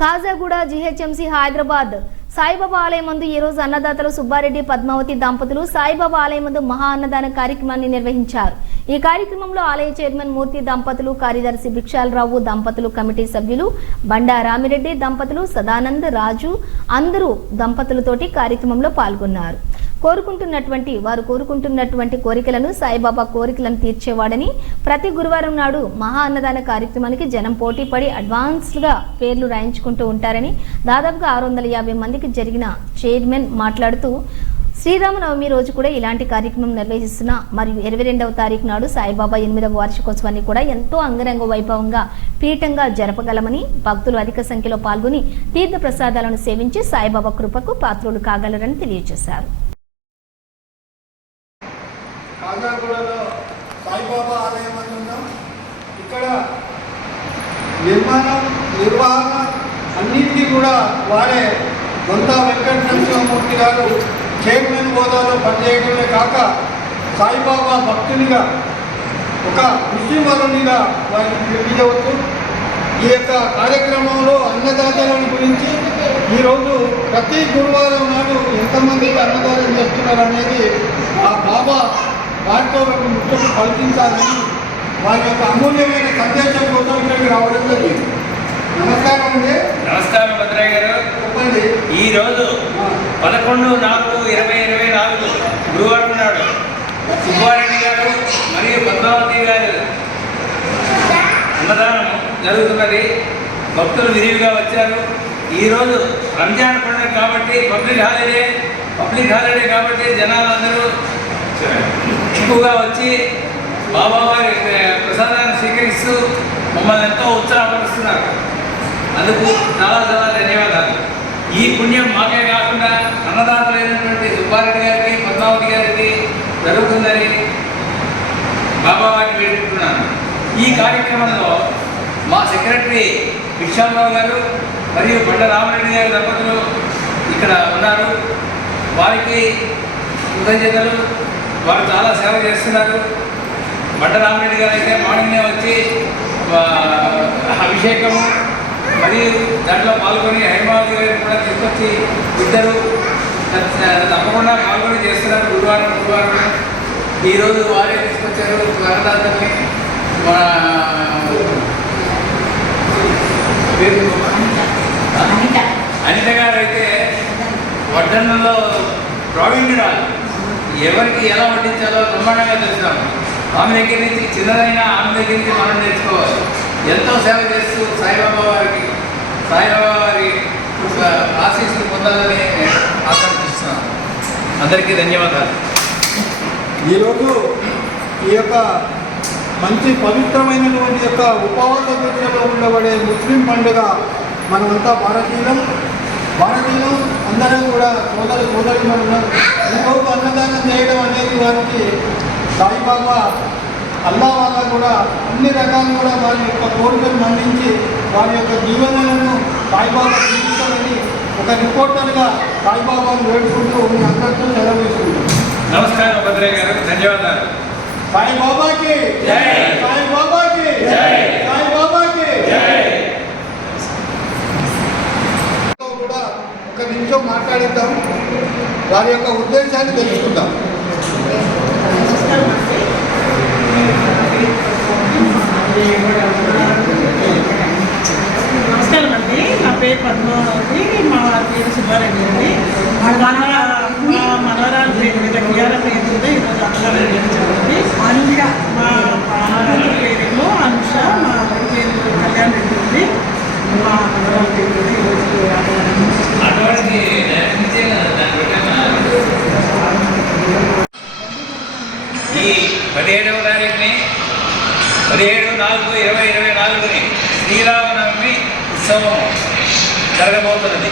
Khajaguda GHMC Hyderabad Saibaba ఆలయం ముందు ఈ రోజు అన్నదాతలు సుబ్బారెడ్డి పద్మావతి దంపతులు సాయిబాబా ఆలయం ముందు మహా అన్నదాన కార్యక్రమాన్ని నిర్వహించారు. ఈ కార్యక్రమంలో ఆలయ చైర్మన్ మూర్తి దంపతులు, కార్యదర్శి భిక్షాలరావు దంపతులు, కమిటీ సభ్యులు బండా రామిరెడ్డి దంపతులు, సదానంద్ రాజు అందరూ దంపతులతోటి కార్యక్రమంలో పాల్గొన్నారు. వారు కోరుకుంటున్నటువంటి కోరికలను సాయిబాబా కోరికలను తీర్చేవాడని ప్రతి గురువారం నాడు మహా అన్నదాన కార్యక్రమానికి జనం పోటీ పడి అడ్వాన్స్ గా పేర్లు రాయించుకుంటూ ఉంటారని దాదాపుగా 650 మందికి జరిగిన చైర్మన్ మాట్లాడుతూ శ్రీరామనవమి రోజు కూడా ఇలాంటి కార్యక్రమం నిర్వహిస్తున్న మరియు 22వ తారీఖు నాడు సాయిబాబా 8వ వార్షికోత్సవాన్ని కూడా ఎంతో అంగరంగ వైభవంగా పీఠంగా జరపగలమని భక్తులు అధిక సంఖ్యలో పాల్గొని తీర్థ ప్రసాదాలను సేవించి సాయిబాబా కృపకు పాత్రులు కాగలరని తెలియజేశారు. కాజాగూడలో సాయిబాబా ఆలయం అని ఉన్నాం. ఇక్కడ నిర్వహణ అన్నింటినీ కూడా వారే దొంతా వెంకట నరసింహమూర్తి గారు చైర్మన్ హోదాలో పనిచేయడమే కాక సాయిబాబా భక్తునిగా ఒక ముస్లింవరునిగా వారిని పిలిపించవచ్చు. ఈ యొక్క కార్యక్రమంలో అన్నదాతల గురించి ఈరోజు ప్రతి గురువారం నాడు ఎంతమందికి అన్నదానం చేస్తున్నారు అనేది ఆ బాబా వారితో ముఖ్యంగా కల్పించాలని వారి యొక్క అమూల్యమైన సందేశం కోసం ఇక్కడికి రావడం జరిగింది. నమస్కారం అండి. నమస్కారం భద్రయ్య గారు. చెప్పండి. ఈరోజు 11/4/2024 గురువారం నాడు సుబ్బారెడ్డి గారు మరియు పద్మావతి గారు అన్నదానం జరుగుతున్నది. భక్తులు విరివిగా వచ్చారు. ఈరోజు రంజాన్ పండుగ కాబట్టి పబ్లిక్ హాలిడే కాబట్టి జనాలందరూ ఎక్కువగా వచ్చి బాబావారి ప్రసాదాన్ని స్వీకరిస్తూ మమ్మల్ని ఎంతో ఉత్సాహపరుస్తున్నారు. అందుకు చాలా చాలా ధన్యవాదాలు. ఈ పుణ్యం మాకే కాకుండా అన్నదాతలైనటువంటి సుబ్బారెడ్డి గారికి, పద్మావతి గారికి జరుగుతుందని బాబావారిని వేడుకుంటున్నాను. ఈ కార్యక్రమంలో మా సెక్రటరీ భిక్షాలరావు గారు మరియు బండా రామిరెడ్డి గారి దంపతులు ఇక్కడ ఉన్నారు. వారికి కృతజ్ఞతలు. వారు చాలా సేవ చేస్తున్నారు. బండా రామిరెడ్డి గారు అయితే మార్నింగే వచ్చి అభిషేకము మరియు దాంట్లో పాల్గొని హైమావతి గారిని కూడా తీసుకొచ్చి ఇద్దరు తప్పకుండా పాల్గొని చేస్తున్నారు. గురువారం ఈరోజు వారే తీసుకొచ్చారు అన్నదాతల్ని. మన అనిత గారు అయితే వడ్డన్నంలో ప్రావీణ్యురాలు. ఎవరికి ఎలా వడ్డించాలో బ్రహ్మాండంగా తెలుస్తాము. ఆమె దగ్గర నుంచి చిన్నదైనా ఆమె దగ్గర నుంచి మనం నేర్చుకోవాలి. ఎంతో సేవ చేస్తూ సాయిబాబా వారి ఆశీస్సులు పొందాలని ఆకాంక్షిస్తున్నాను. అందరికీ ధన్యవాదాలు. ఈరోజు ఈ యొక్క మంచి పవిత్రమైనటువంటి యొక్క ఉపవాస దీక్షలో ఉండబడే ముస్లిం పండుగ. మనమంతా భారతీయులం అందరం కూడా సోదరి ఉన్నారు. ఇంకొక అన్నదానం చేయడం అనేది వారికి సాయిబాబా అల్లా వాళ్ళ కూడా అన్ని రకాలు కూడా వారి యొక్క కోరికలు మన్నించి వారి యొక్క జీవనాలను సాయిబాబా జీవితాలని ఒక రిపోర్టర్గా సాయిబాబాను వేడుకుంటూ మీ అందరితో సెలవు తీసుకుంటాం. నమస్కారం భద్రయ్య గారు. ధన్యవాదాలు. సాయిబాబాకి జై. సాయిబాబాకి జై. సాయిబాబాకి జై. కూడా ఒక నిమిషం మాట్లాడిద్దాం. వారి యొక్క ఉద్దేశాన్ని తెలుసుకుందాం. నమస్కారం అండి. నా పేరు పద్మావతి, మా పేరు సుబ్బారెడ్డి అండి. మా మనవరాలు పేరు మీద కియాల పేరు మీద ఈరోజు అన్నదానం జరిగింది. మా మనవరాలు పేరేమో అనుష, మా అబ్బాయి పేరు కళ్యాణ్ రెడ్డి ఉంది. మా మనవరాలు పేరు మీద ఈరోజు ఈ 17వ తారీఖుని 17/4/2024 శ్రీరామనవమి ఉత్సవం జరగబోతున్నది.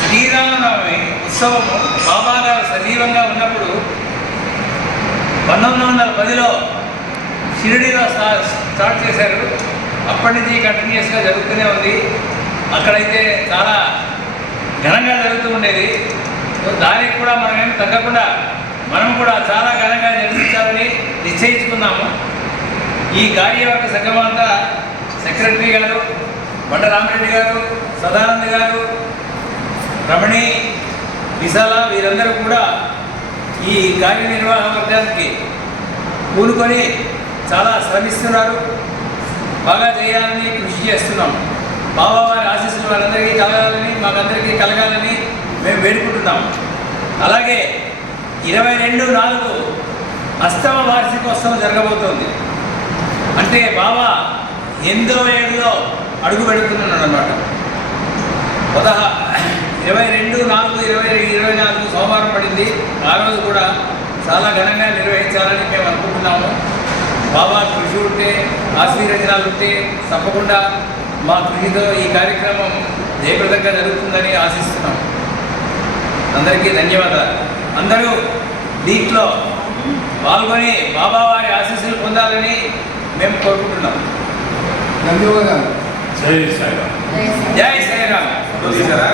శ్రీరామనవమి ఉత్సవము బాబా గారు సజీవంగా ఉన్నప్పుడు 1910లో షిరిడీలో స్టార్ట్ చేశారు. అప్పటి నుంచి కంటిన్యూస్గా జరుగుతూనే ఉంది. అక్కడైతే చాలా ఘనంగా జరుగుతూ ఉండేది. దానికి కూడా మనం ఏమి తగ్గకుండా మనం కూడా చాలా ఘనంగా జరిపించాలని నిశ్చయించుకున్నాము. ఈ కార్యవర్గ సంఘం అంతా సెక్రటరీ గారు, బండా రామిరెడ్డి గారు, సదానంద్ గారు, రమణి, విశాల వీరందరూ కూడా ఈ కార్యనిర్వాహక వర్గానికి పూనుకొని చాలా శ్రమిస్తున్నారు. బాగా చేయాలని కృషి చేస్తున్నాం. బాబావారి ఆశీస్సులు వారందరికీ కలగాలని, మాకందరికీ కలగాలని మేము వేడుకుంటున్నాం. అలాగే 22/4 అష్టమ వార్షికోత్సవం జరగబోతోంది. అంటే బాబా 8వ ఏడులో అడుగు పెడుతున్నాడు అన్నమాట. 22/4/2024 సోమవారం పడింది. ఆ రోజు కూడా చాలా ఘనంగా నిర్వహించాలని మేము అనుకుంటున్నాము. బాబా కృషి ఉంటే, ఆశీర్వచనాలు ఉంటే తప్పకుండా మా కృషితో ఈ కార్యక్రమం జయప్రదంగా జరుగుతుందని ఆశిస్తున్నాం. అందరికీ ధన్యవాదాలు. అందరూ దీంట్లో పాల్గొని బాబావారి ఆశీస్సులు పొందాలని మేము కోరుకుంటున్నాం. ధన్యవాదాలు. జై సాయిరామ్. జై శ్రీరామ్. చూసారా